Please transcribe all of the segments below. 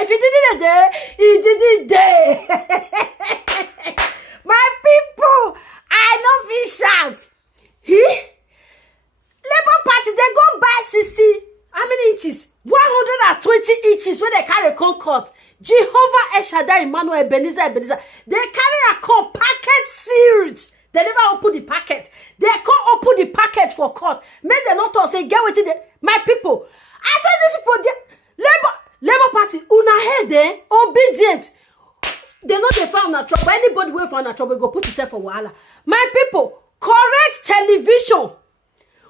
If you did it a day, he did it day. My people, I know fish shout. Labour Party, they go buy 60, how many inches? 120 inches when they carry Concord. Jehovah El Shaddai, Emmanuel, Ebenezer. They carry a car packet sealed. They never open the packet. They can't open the packet for court. Make the not say, get with it. My people. I said these people, Labour Party, una head there, obedient. They know they found a trouble. Anybody will find a trouble, go put yourself for wahala. My people, correct television.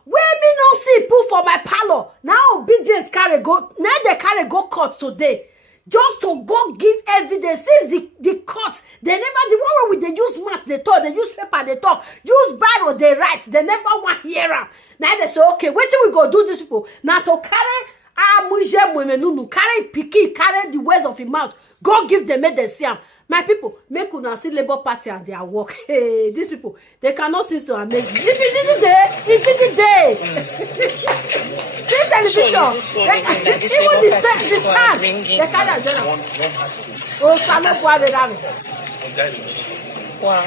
Where me no see put for my parlor. Now obedience carry go. Now they carry go court today. Just to go give evidence. Since the court, they never, the one where they use math, they talk, they use paper, they talk, use barrow, they write, they never want to hear them. Now they say, okay, wait till we go do this people. Now to carry picky, carry the words of his mouth. Go give them, make them see them. My people, make una see Labour Party and their work. Hey, these people, they cannot cease to amaze me. If you did it there, you did it there. See television. Even the stand, they can't adjust. Oh, Samuel Boavedame. Wow.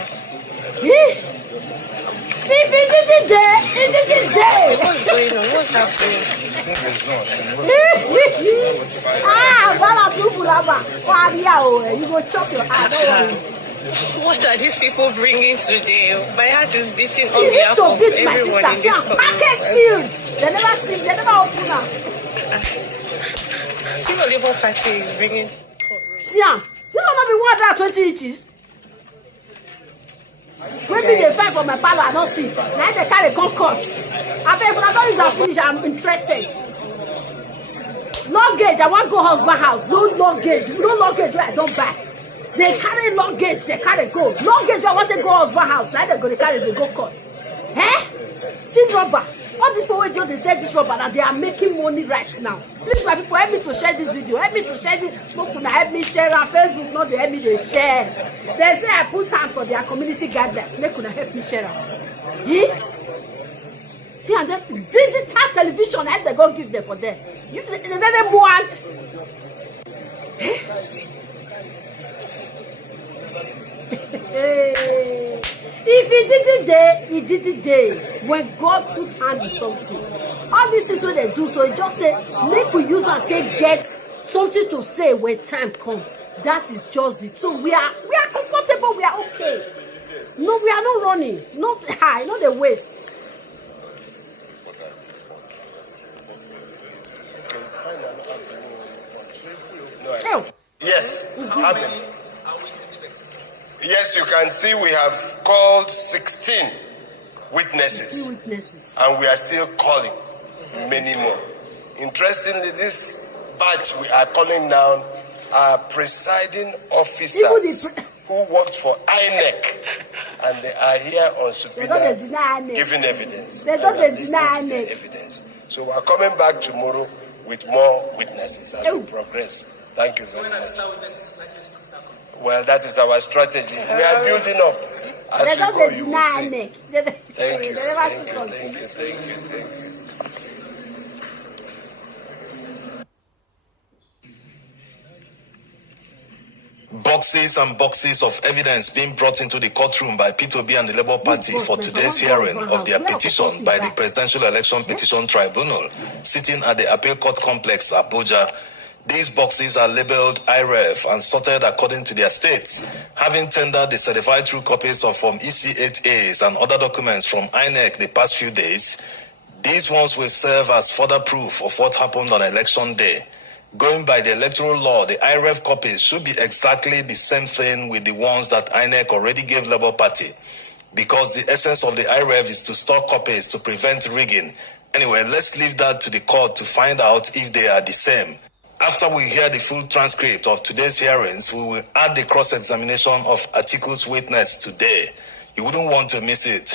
If he did it there, he did it there. What's going on? What's happening? You go chop your heart. What are these people bringing today? My heart is beating on You need behalf to of beat my everyone sister. in this Packet community. sealed. They never see, they never open them. See what Labour Party is bringing to courtroom. See, this one not be 120 inches. Maybe they fight for my palace, I don't see. Now they carry Concord. I bet if I don't use that finish, I'm interested. Luggage, I want to go husband house. No luggage where I don't buy. They carry luggage, they carry gold. Luggage, I want to go husband house. Now they're going to carry the go court. Eh? See rubber. All these people they said this rubber and they are making money right now. Please, my people, help me to share this video. Help me to share this. Help me share on Facebook. Not they help me to share. They say I put hand for their community guidelines. Make una help me share. See, and then digital television, and they go give them for them. They don't want. If he did it there, he did it there. When God put hand in something, all this is what they do. So he just say, make we use and take get something to say when time comes. That is just it. So we are comfortable. We are okay. No, we are not running. Not high. Not the waste. Yes. Yes, you can see we have called 16 witnesses. And we are still calling many more. Interestingly, this batch we are calling now are presiding officers who worked for INEC, and they are here on subpoena giving evidence. They don't deny evidence. So we are coming back tomorrow with more witnesses as we progress. Thank you very much. Well, that is our strategy. We are building up. As we go, you will see. Thank you. Boxes and boxes of evidence being brought into the courtroom by P2B and the Labour Party for today's hearing of their petition by the Presidential Election Petition Tribunal sitting at the Appeal Court Complex, Abuja. These boxes are labeled IREF and sorted according to their states, having tendered the certified true copies of Form EC8As and other documents from INEC the past few days. These ones will serve as further proof of what happened on election day. Going by the electoral law, the IREF copies should be exactly the same thing with the ones that INEC already gave Labour Party, because the essence of the IREF is to store copies to prevent rigging. Anyway, let's leave that to the court to find out if they are the same. After we hear the full transcript of today's hearings, we will add the cross-examination of Atiku's witness today. You wouldn't want to miss it.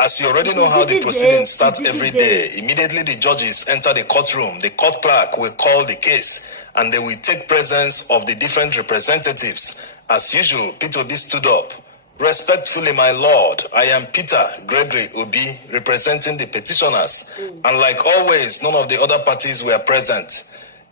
As you already know how the proceedings start every day, immediately the judges enter the courtroom, the court clerk will call the case, and they will take presence of the different representatives. As usual, P2B stood up. Respectfully, my lord, I am Peter Gregory Obi, representing the petitioners. And like always, none of the other parties were present.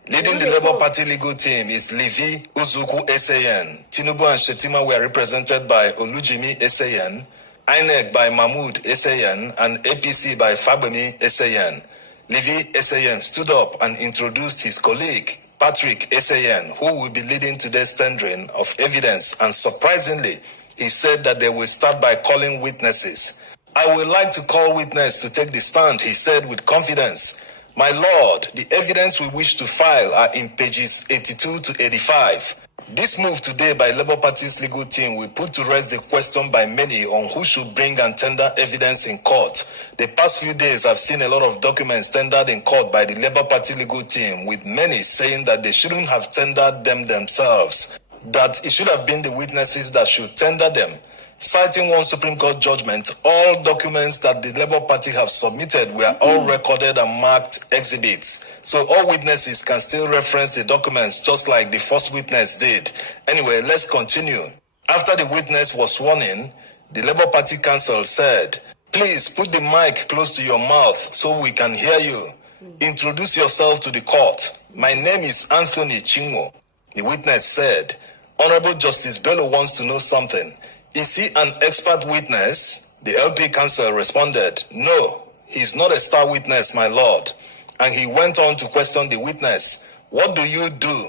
Leading the Labour Party legal team is Levi Uzuku SAN. Tinubu and Shetima were represented by Olujimi SAN, INEC by Mahmoud SAN, and APC by Fabemi SAN. Levi SAN stood up and introduced his colleague, Patrick SAN, who will be leading today's tendering of evidence, and surprisingly, he said that they will start by calling witnesses. I would like to call witness to take the stand, he said with confidence. My lord, the evidence we wish to file are in pages 82 to 85. This move today by Labour Party's legal team will put to rest the question by many on who should bring and tender evidence in court. The past few days I've seen a lot of documents tendered in court by the Labour Party legal team, with many saying that they shouldn't have tendered them themselves, that it should have been the witnesses that should tender them. Citing one Supreme Court judgment, all documents that the Labour Party have submitted were all recorded and marked exhibits. So all witnesses can still reference the documents just like the first witness did. Anyway, let's continue. After the witness was sworn in, the Labour Party counsel said, "Please put the mic close to your mouth so we can hear you. Introduce yourself to the court. My name is Anthony Chinwo." The witness said, "Honorable Justice Bello wants to know something. Is he an expert witness?" The LP counsel responded, "No, he's not a star witness, my lord." And he went on to question the witness, "What do you do?"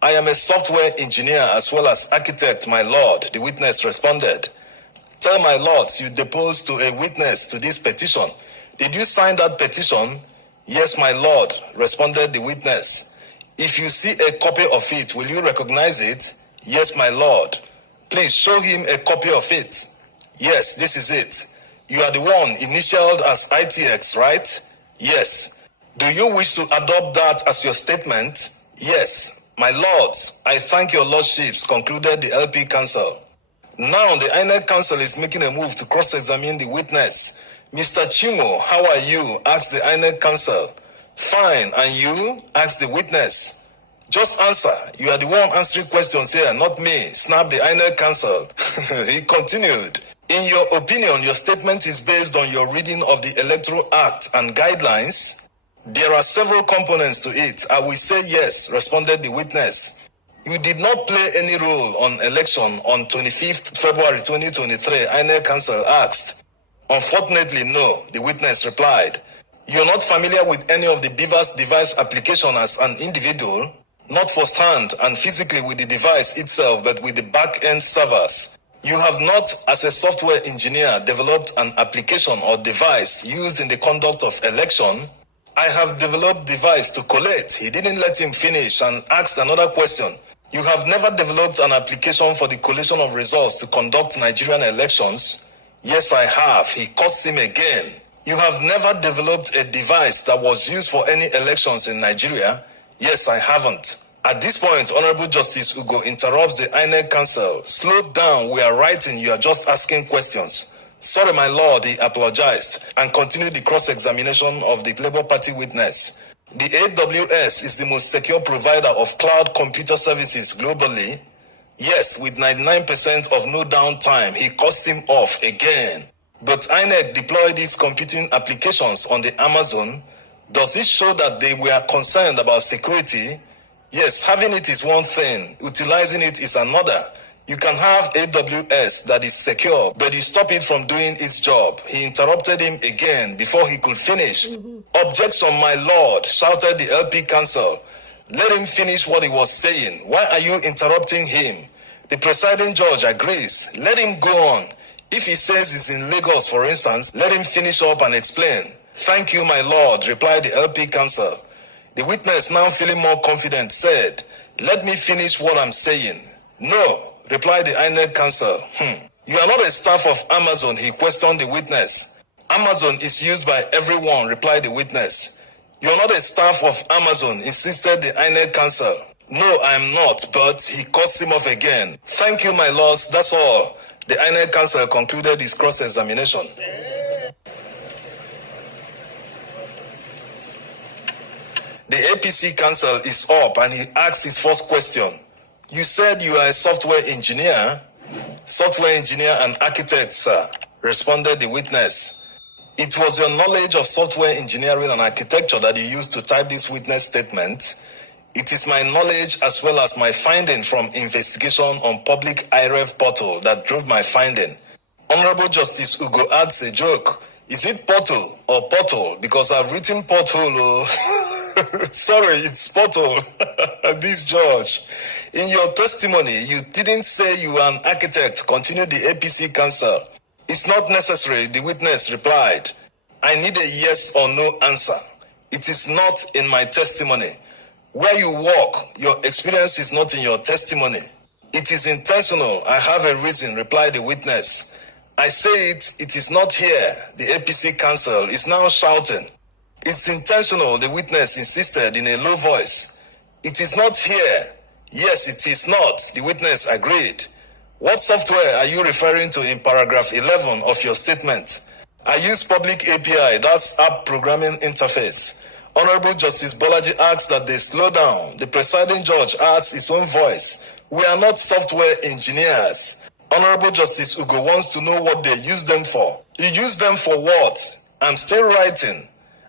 "I am a software engineer as well as architect, my lord," the witness responded. "Tell my lords you deposed to a witness to this petition. Did you sign that petition?" "Yes, my lord," responded the witness. "If you see a copy of it, will you recognize it?" "Yes, my lord." "Please show him a copy of it." "Yes, this is it. You are the one initialed as ITX, right?" "Yes." "Do you wish to adopt that as your statement?" "Yes." "My lords, I thank your lordships," concluded the LP counsel. Now the INEC counsel is making a move to cross-examine the witness. "Mr. Chinwo, how are you?" asked the INEC counsel. "Fine, and you?" asked the witness. "Just answer. You are the one answering questions here, not me," snapped the INEC counsel. He continued, "In your opinion, your statement is based on your reading of the Electoral Act and guidelines?" "There are several components to it. I will say yes," responded the witness. "You did not play any role on election on 25th February 2023, INEC counsel asked. "Unfortunately, no," the witness replied. "You're not familiar with any of the BVAS device application as an individual?" "Not firsthand and physically with the device itself, but with the back-end servers." "You have not, as a software engineer, developed an application or device used in the conduct of election?" "I have developed device to collate." He didn't let him finish and asked another question. "You have never developed an application for the collation of results to conduct Nigerian elections?" "Yes, I have." He cursed him again. "You have never developed a device that was used for any elections in Nigeria?" "Yes, I haven't." At this point, Honorable Justice Ugo interrupts the INEC counsel. "Slow down, we are writing, you are just asking questions." "Sorry, my lord," he apologized, and continued the cross-examination of the Labour Party witness. "The AWS is the most secure provider of cloud computer services globally?" "Yes, with 99% of no downtime." He cursed him off again. "But INEC deployed its computing applications on the Amazon. Does it show that they were concerned about security?" "Yes, having it is one thing, utilizing it is another. You can have AWS that is secure, but you stop it from doing its job." He interrupted him again before he could finish. "Objection, my lord," shouted the LP counsel. "Let him finish what he was saying. Why are you interrupting him?" The presiding judge agrees. "Let him go on. If he says he's in Lagos, for instance, let him finish up and explain." "Thank you, my lord," replied the LP counsel. The witness, now feeling more confident, said, "Let me finish what I'm saying." "No," replied the INEC counsel. "You are not a staff of Amazon," he questioned the witness. "Amazon is used by everyone," replied the witness. "You're not a staff of Amazon," insisted the INEC counsel. "No, I'm not," but he cursed him off again. "Thank you, my lords, that's all." The INEC counsel concluded his cross-examination. The APC counsel is up and he asked his first question. "You said you are a software engineer?" Software engineer and architect, sir, responded the witness. It was your knowledge of software engineering and architecture that you used to type this witness statement. It is my knowledge as well as my finding from investigation on public IREV portal that drove my finding. Honorable Justice Ugo adds a joke. Is it portal or portal? Because I've written porthole. Oh. Sorry, it's portal. This judge. In your testimony, you didn't say you are an architect. Continued the APC counsel. It's not necessary, the witness replied. I need a yes or no answer. It is not in my testimony. Where you work, your experience is not in your testimony. It is intentional. I have a reason, replied the witness. I say it is not here. The APC counsel is now shouting. It's intentional, the witness insisted in a low voice. It is not here. Yes, it is not, the witness agreed. What software are you referring to in paragraph 11 of your statement? I use public API, that's App Programming Interface. Honorable Justice Bolaji asks that they slow down. The presiding judge adds his own voice. We are not software engineers. Honorable Justice Ugo wants to know what they use them for. You use them for what? I'm still writing.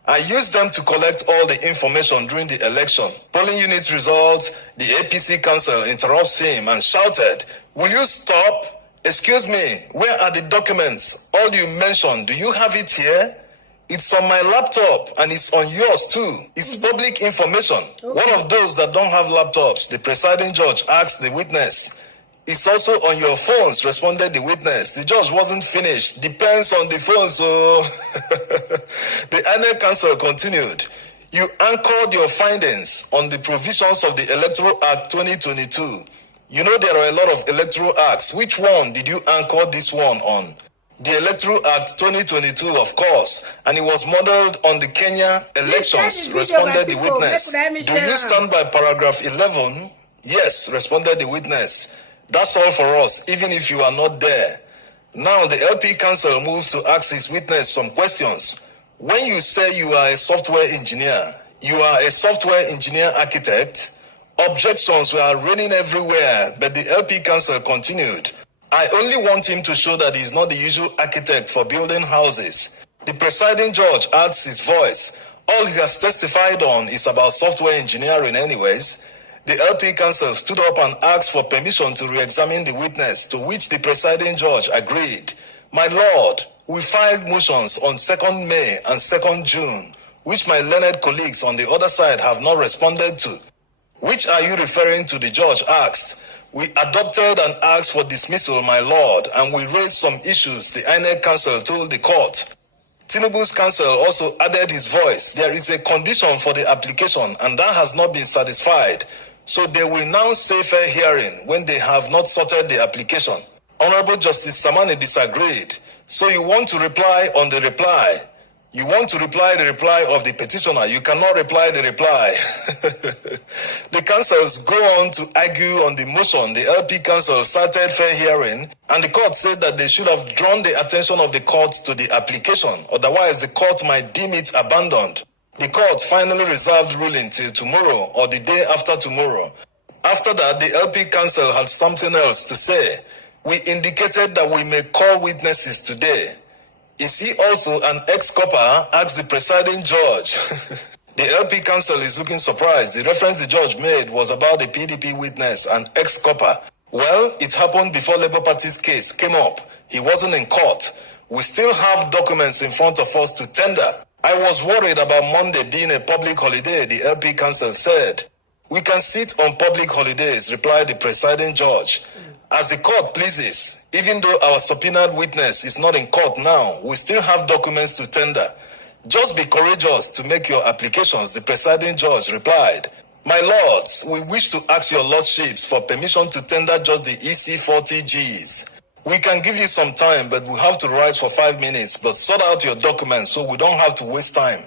I used them to collect all the information during the election. Polling unit results, the APC counsel interrupts him and shouted, will you stop? Excuse me, where are the documents? All you mentioned, do you have it here? It's on my laptop and it's on yours too. It's public information. Okay. One of those that don't have laptops, the presiding judge asked the witness. It's also on your phones, responded the witness. The judge wasn't finished. Depends on the phone, so... The INEC counsel continued. You anchored your findings on the provisions of the Electoral Act 2022. You know there are a lot of electoral acts. Which one did you anchor this one on? The Electoral Act 2022, of course, and it was modeled on the Kenya elections, responded the witness. Do you stand by paragraph 11? Yes, responded the witness. That's all for us, even if you are not there. Now the LP counsel moves to ask his witness some questions. When you say you are a software engineer, you are a software engineer architect? Objections were raining everywhere, but the LP counsel continued. I only want him to show that he is not the usual architect for building houses. The presiding judge adds his voice. All he has testified on is about software engineering anyways. The LP counsel stood up and asked for permission to re-examine the witness, to which the presiding judge agreed. My lord, we filed motions on 2nd May and 2nd June, which my learned colleagues on the other side have not responded to. Which are you referring to? The judge asked. We adopted and asked for dismissal, my lord, and we raised some issues, the INEC counsel told the court. Tinubu's counsel also added his voice. There is a condition for the application, and that has not been satisfied. So they will now say fair hearing when they have not sorted the application. Honorable Justice Samani disagreed. So you want to reply on the reply. You want to reply the reply of the petitioner. You cannot reply the reply. The counsels go on to argue on the motion. The LP counsel started fair hearing, and the court said that they should have drawn the attention of the court to the application. Otherwise, the court might deem it abandoned. The court finally reserved ruling till tomorrow or the day after tomorrow. After that, the LP counsel had something else to say. We indicated that we may call witnesses today. Is he also an ex-copper? Asked the presiding judge. The LP counsel is looking surprised. The reference the judge made was about the PDP witness, an ex-copper. Well, it happened before Labour Party's case came up. He wasn't in court. We still have documents in front of us to tender. I was worried about Monday being a public holiday, the LP counsel said. We can sit on public holidays, replied the presiding judge. As the court pleases, even though our subpoenaed witness is not in court now, we still have documents to tender. Just be courageous to make your applications, the presiding judge replied. My lords, we wish to ask your lordships for permission to tender just the EC40Gs. We can give you some time, but we have to rise for 5 minutes, but sort out your documents so we don't have to waste time.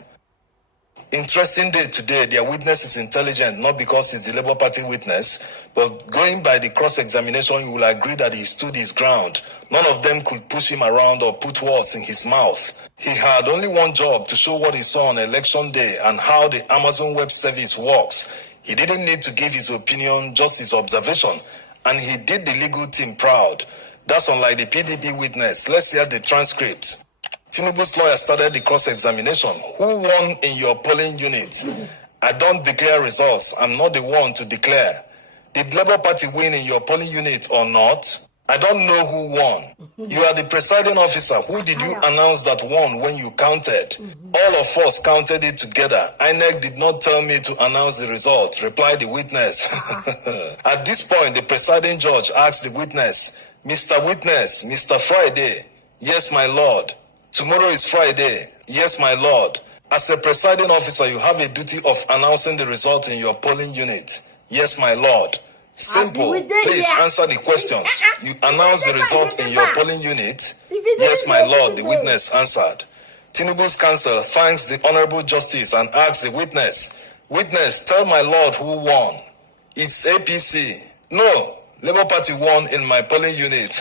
Interesting day today. Their witness is intelligent, not because he's the Labour Party witness, but going by the cross-examination, you will agree that he stood his ground. None of them could push him around or put words in his mouth. He had only one job, to show what he saw on election day and how the Amazon Web Service works. He didn't need to give his opinion, just his observation, and he did the legal team proud. That's unlike the PDP witness. Let's hear the transcript. Tinubu's lawyer started the cross-examination. Who won in your polling unit? I don't declare results. I'm not the one to declare. Did Labour Party win in your polling unit or not? I don't know who won. You are the presiding officer. Who did you announce that won when you counted? All of us counted it together. INEC did not tell me to announce the result, replied the witness. At this point, the presiding judge asked the witness, Mr. Witness, Mr. Friday. Yes, my lord. Tomorrow is Friday. Yes, my lord. As a presiding officer, you have a duty of announcing the result in your polling unit. Yes, my lord. Simple. Please answer the questions. You announce the result in your polling unit? Yes, my lord, the witness answered. Tinubu's counsel thanks the Honorable Justice and asks the witness, Witness, tell my lord who won. It's APC. No, Labour Party won in my polling unit.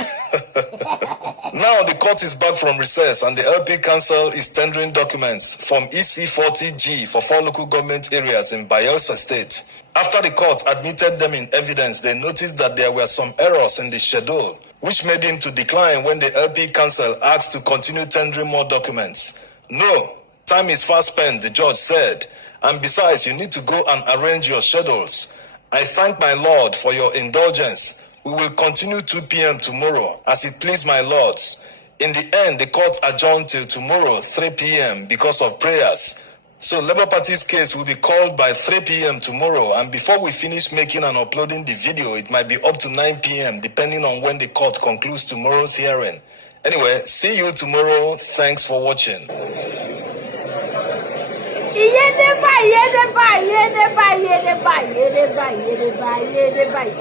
Now the court is back from recess and the LP Council is tendering documents from EC40G for 4 local government areas in Bayelsa State. After the court admitted them in evidence, they noticed that there were some errors in the schedule, which made him to decline when the LP Council asked to continue tendering more documents. No, time is fast spent, the judge said, and besides, you need to go and arrange your schedules. I thank my lord for your indulgence. We will continue 2 p.m. tomorrow, as it please my lords. In the end, the court adjourned till tomorrow, 3 p.m. because of prayers. So Labour Party's case will be called by 3 p.m. tomorrow, and before we finish making and uploading the video, it might be up to 9 p.m. depending on when the court concludes tomorrow's hearing. Anyway, see you tomorrow. Thanks for watching.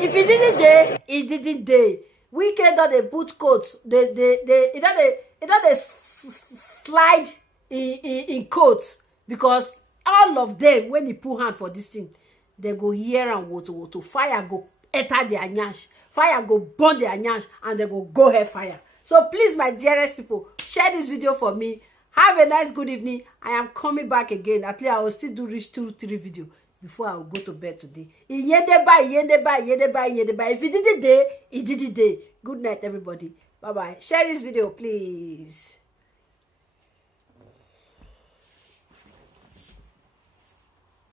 If he didn't day, he didn't day. We cannot they put coats. They slide in coats because all of them when he put hand for this thing, they go here and water. Fire go enter their nyash. Fire go burn their nyash and they go hair fire. So please, my dearest people, share this video for me. Have a nice good evening. I am coming back again. At least I will still do reach 2-3 videos before I will go to bed today. If you did it day, it did it day. Good night, everybody. Bye-bye. Share this video, please.